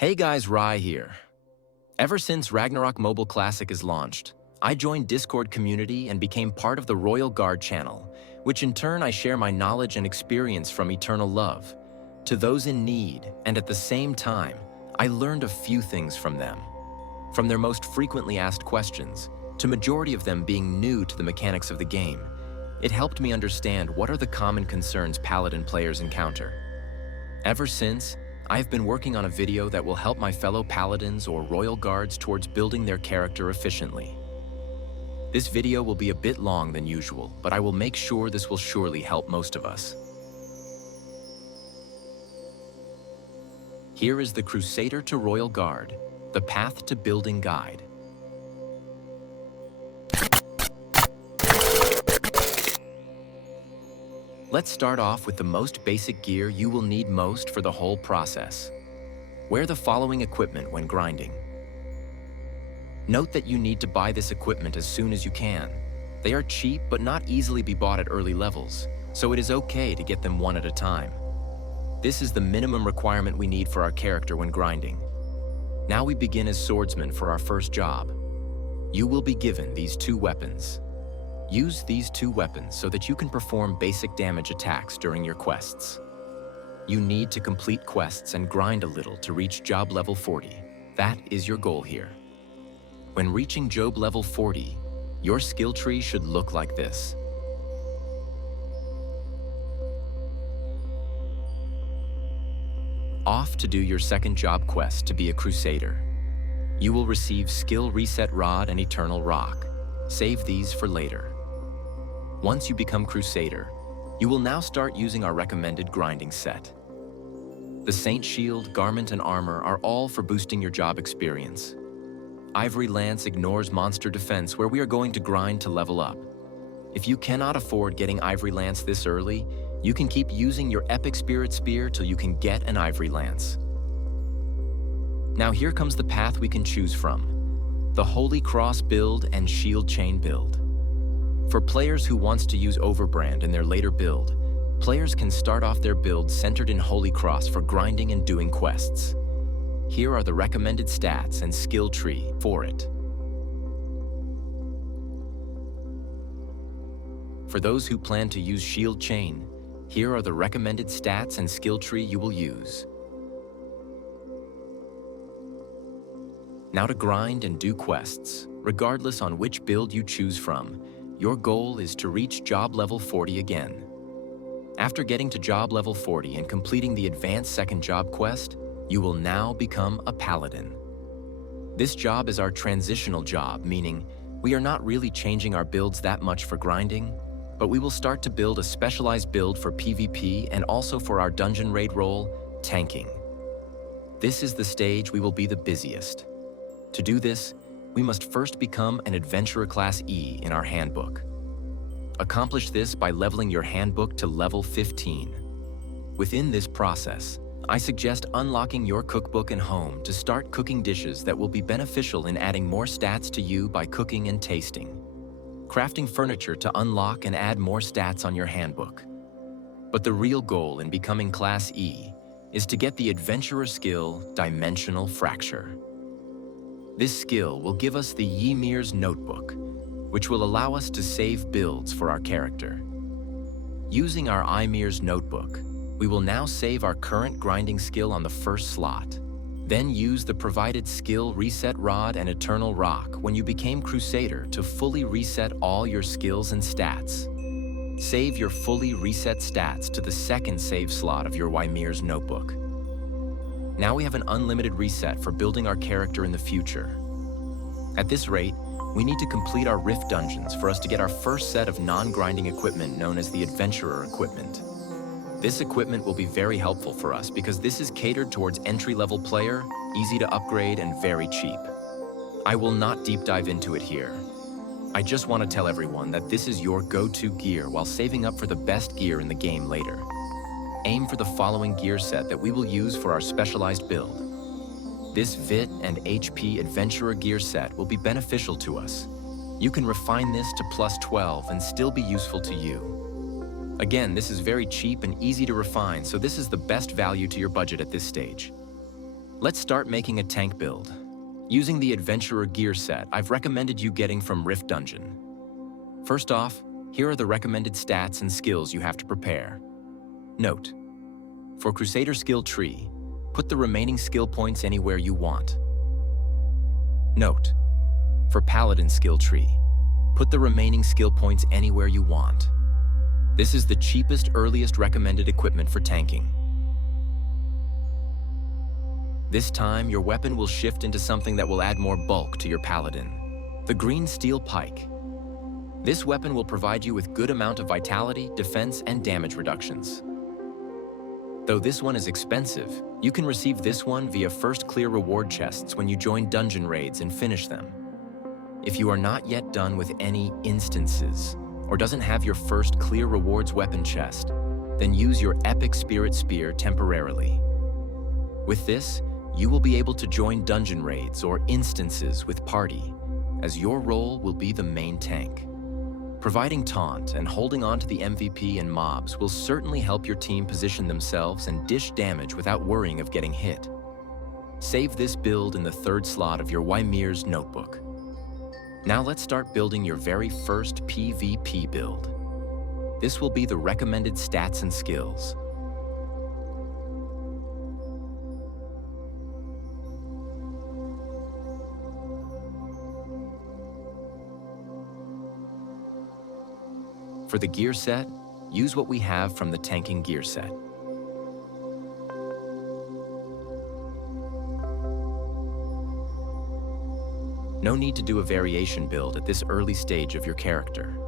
Hey guys, Rai here. Ever since Ragnarok Mobile Classic is launched, I joined Discord community and became part of the Royal Guard channel, which in turn I share my knowledge and experience from eternal love to those in need, and at the same time, I learned a few things from them. From their most frequently asked questions, to majority of them being new to the mechanics of the game, it helped me understand what are the common concerns Paladin players encounter. Ever since, I've been working on a video that will help my fellow Paladins or Royal Guards towards building their character efficiently. This video will be a bit long than usual, but I will make sure this will surely help most of us. Here is the Crusader to Royal Guard, the Path to Building Guide. Let's start off with the most basic gear you will need most for the whole process. Wear the following equipment when grinding. Note that you need to buy this equipment as soon as you can. They are cheap but not easily be bought at early levels, so it is okay to get them one at a time. This is the minimum requirement we need for our character when grinding. Now we begin as Swordsman for our first job. You will be given these two weapons. Use these two weapons so that you can perform basic damage attacks during your quests. You need to complete quests and grind a little to reach job level 40. That is your goal here. When reaching job level 40, your skill tree should look like this. Off to do your second job quest to be a Crusader. You will receive Skill Reset Rod and Eternal Rock. Save these for later. Once you become Crusader, you will now start using our recommended grinding set. The Saint Shield, Garment, and Armor are all for boosting your job experience. Ivory Lance ignores monster defense where we are going to grind to level up. If you cannot afford getting Ivory Lance this early, you can keep using your Epic Spirit Spear till you can get an Ivory Lance. Now here comes the path we can choose from: the Holy Cross build and Shield Chain build. For players who wants to use Overbrand in their later build, players can start off their build centered in Holy Cross for grinding and doing quests. Here are the recommended stats and skill tree for it. For those who plan to use Shield Chain, here are the recommended stats and skill tree you will use. Now to grind and do quests, regardless on which build you choose from, your goal is to reach job level 40 again. After getting to job level 40 and completing the advanced second job quest, you will now become a Paladin. This job is our transitional job, meaning we are not really changing our builds that much for grinding, but we will start to build a specialized build for PvP and also for our dungeon raid role, tanking. This is the stage we will be the busiest. To do this, we must first become an Adventurer Class E in our handbook. Accomplish this by leveling your handbook to level 15. Within this process, I suggest unlocking your cookbook and home to start cooking dishes that will be beneficial in adding more stats to you by cooking and tasting. Crafting furniture to unlock and add more stats on your handbook. But the real goal in becoming Class E is to get the Adventurer skill, Dimensional Fracture. This skill will give us the Ymir's Notebook, which will allow us to save builds for our character. Using our Ymir's Notebook, we will now save our current grinding skill on the first slot. Then use the provided Skill Reset Rod and Eternal Rock when you became Crusader to fully reset all your skills and stats. Save your fully reset stats to the second save slot of your Ymir's Notebook. Now we have an unlimited reset for building our character in the future. At this rate, we need to complete our Rift dungeons for us to get our first set of non-grinding equipment known as the Adventurer equipment. This equipment will be very helpful for us because this is catered towards entry-level player, easy to upgrade, and very cheap. I will not deep dive into it here. I just want to tell everyone that this is your go-to gear while saving up for the best gear in the game later. Aim for the following gear set that we will use for our specialized build. This VIT and HP Adventurer gear set will be beneficial to us. You can refine this to plus 12 and still be useful to you. Again, this is very cheap and easy to refine, so this is the best value to your budget at this stage. Let's start making a tank build. Using the Adventurer gear set I've recommended you getting from Rift Dungeon. First off, here are the recommended stats and skills you have to prepare. Note: for Crusader skill tree, put the remaining skill points anywhere you want. Note: for Paladin skill tree, put the remaining skill points anywhere you want. This is the cheapest, earliest recommended equipment for tanking. This time, your weapon will shift into something that will add more bulk to your Paladin. The green steel pike. This weapon will provide you with good amount of vitality, defense, and damage reductions. Though this one is expensive, you can receive this one via first clear reward chests when you join dungeon raids and finish them. If you are not yet done with any instances, or doesn't have your first clear rewards weapon chest, then use your epic spirit spear temporarily. With this, you will be able to join dungeon raids or instances with party, as your role will be the main tank. Providing taunt and holding on to the MVP and mobs will certainly help your team position themselves and dish damage without worrying of getting hit. Save this build in the third slot of your Ymir's notebook. Now let's start building your very first PvP build. This will be the recommended stats and skills. For the gear set, use what we have from the tanking gear set. No need to do a variation build at this early stage of your character.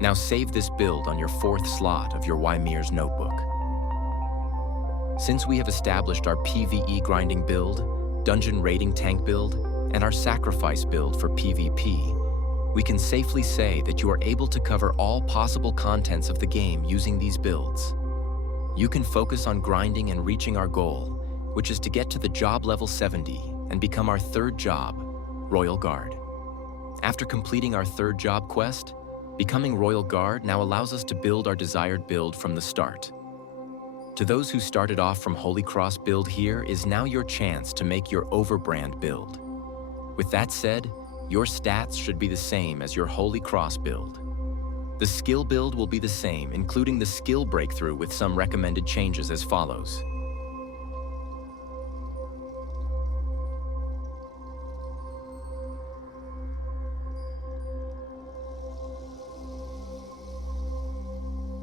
Now save this build on your fourth slot of your Ymir's notebook. Since we have established our PvE grinding build, dungeon raiding tank build, and our sacrifice build for PvP, we can safely say that you are able to cover all possible contents of the game using these builds. You can focus on grinding and reaching our goal, which is to get to the job level 70 and become our third job, Royal Guard. After completing our third job quest, becoming Royal Guard now allows us to build our desired build from the start. To those who started off from Holy Cross build, here is now your chance to make your Overbrand build. With that said, your stats should be the same as your Holy Cross build. The skill build will be the same, including the skill breakthrough with some recommended changes as follows.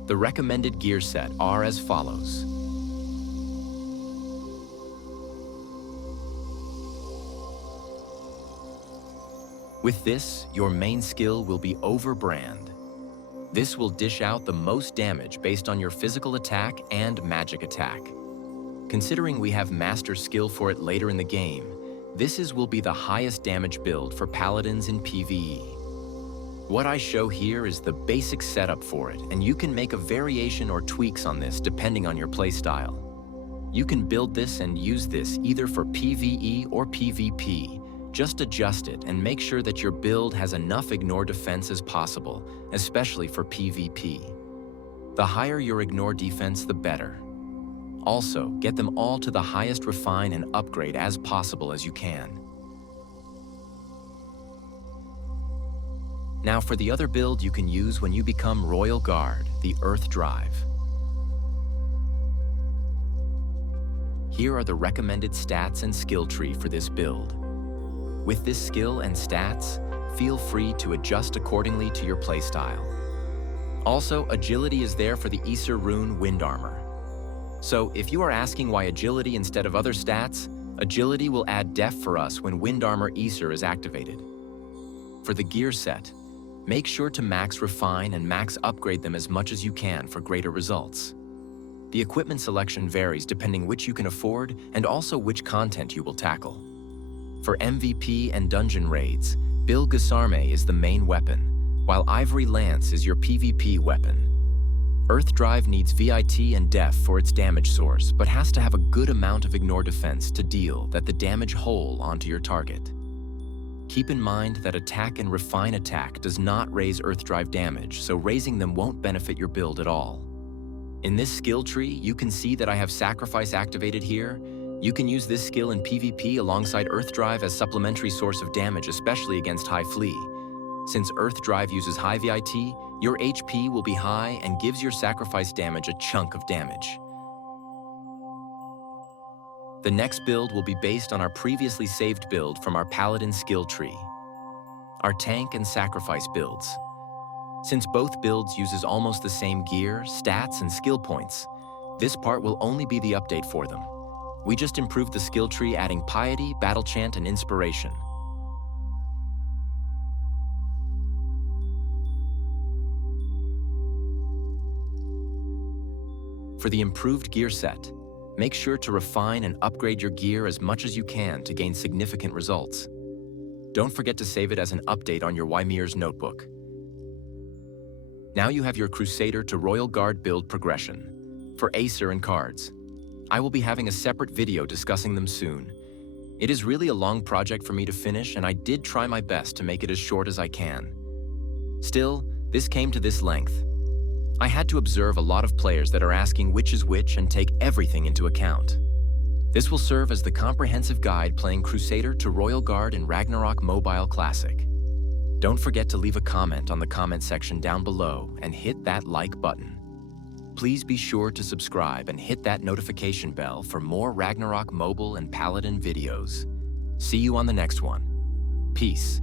The recommended gear set are as follows. With this, your main skill will be Overbrand. This will dish out the most damage based on your physical attack and magic attack. Considering we have master skill for it later in the game, this will be the highest damage build for Paladins in PvE. What I show here is the basic setup for it, and you can make a variation or tweaks on this depending on your playstyle. You can build this and use this either for PvE or PvP. Just adjust it and make sure that your build has enough ignore defense as possible, especially for PvP. The higher your ignore defense, the better. Also, get them all to the highest refine and upgrade as possible as you can. Now for the other build you can use when you become Royal Guard, the Earth Drive. Here are the recommended stats and skill tree for this build. With this skill and stats, feel free to adjust accordingly to your playstyle. Also, agility is there for the Ysir rune wind armor. So if you are asking why agility instead of other stats, agility will add def for us when wind armor Ysir is activated. For the gear set, make sure to max refine and max upgrade them as much as you can for greater results. The equipment selection varies depending which you can afford and also which content you will tackle. For MVP and dungeon raids, Bil Gasarme is the main weapon, while Ivory Lance is your PvP weapon. Earth Drive needs VIT and Def for its damage source, but has to have a good amount of ignore defense to deal that the damage hole onto your target. Keep in mind that attack and refine attack does not raise Earth Drive damage, so raising them won't benefit your build at all. In this skill tree, you can see that I have sacrifice activated here. You can use this skill in PvP alongside Earth Drive as supplementary source of damage, especially against high flee. Since Earth Drive uses high VIT, your HP will be high and gives your sacrifice damage a chunk of damage. The next build will be based on our previously saved build from our Paladin skill tree. Our tank and sacrifice builds. Since both builds uses almost the same gear, stats, and skill points, this part will only be the update for them. We just improved the skill tree, adding Piety, Battle Chant, and Inspiration. For the improved gear set, make sure to refine and upgrade your gear as much as you can to gain significant results. Don't forget to save it as an update on your Ymir's notebook. Now you have your Crusader to Royal Guard build progression for Acer and cards. I will be having a separate video discussing them soon. It is really a long project for me to finish, and I did try my best to make it as short as I can. Still, this came to this length. I had to observe a lot of players that are asking which is which and take everything into account. This will serve as the comprehensive guide playing Crusader to Royal Guard in Ragnarok Mobile Classic. Don't forget to leave a comment on the comment section down below and hit that like button. Please be sure to subscribe and hit that notification bell for more Ragnarok Mobile and Paladin videos. See you on the next one. Peace.